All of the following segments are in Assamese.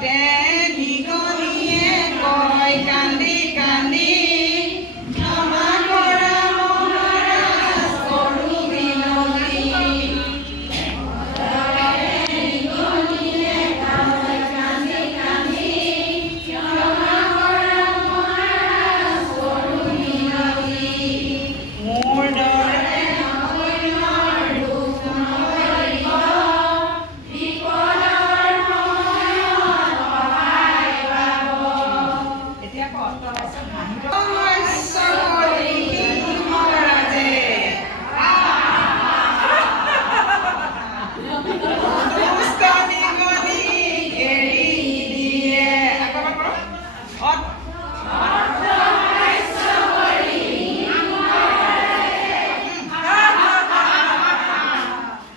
নিগনিয়ে কয় কান্দি কান্দি ক্ষমা কৰা মহাৰাজ কৰো বিনতি মোৰ দৰে এতিয়া মহাৰাজে দুষ্ট নিগনি এৰি দিয়ে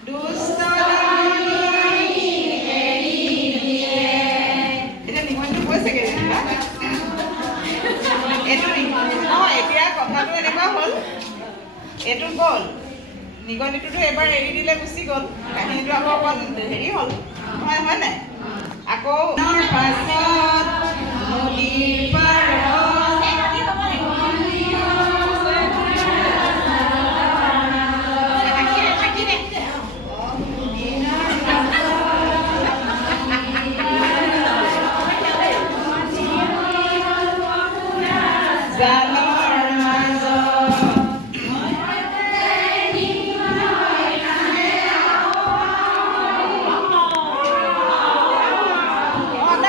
দুষ্ট নিগনি এৰি দিয়ে এতিয়া নিগনিটো কৈছেগৈ এইটো নহয় এতিয়া কথাটো এনেকুৱা হ'ল এইটো গ'ল নিগনিটোতো এবাৰ এৰি দিলে গুচি গ'ল কাহিনীটো আকৌ অকণ হেৰি হ'ল হয় নাই আকৌ পাছত নদীৰ জালৰ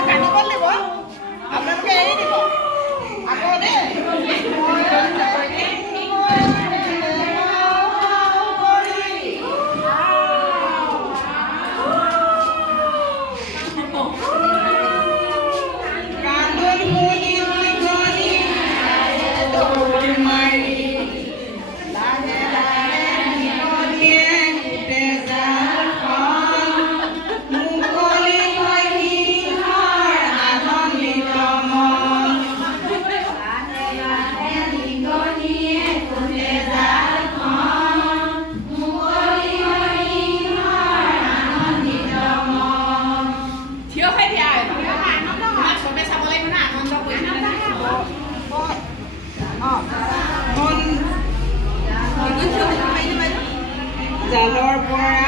কাটিব লাগিব আপোনালোকে এৰি দিব আকৌ দেই কান্দোন শুনি নিগনি দৌৰ মাৰি লাহে লাহে নিগনিয়ে গোটে জালখন মুকলি হৈ সিংহৰ আনন্দিত মন থিয় হৈ দিয়া চবে চাব লাগিব না আনন্দ কৰি জালৰ পৰা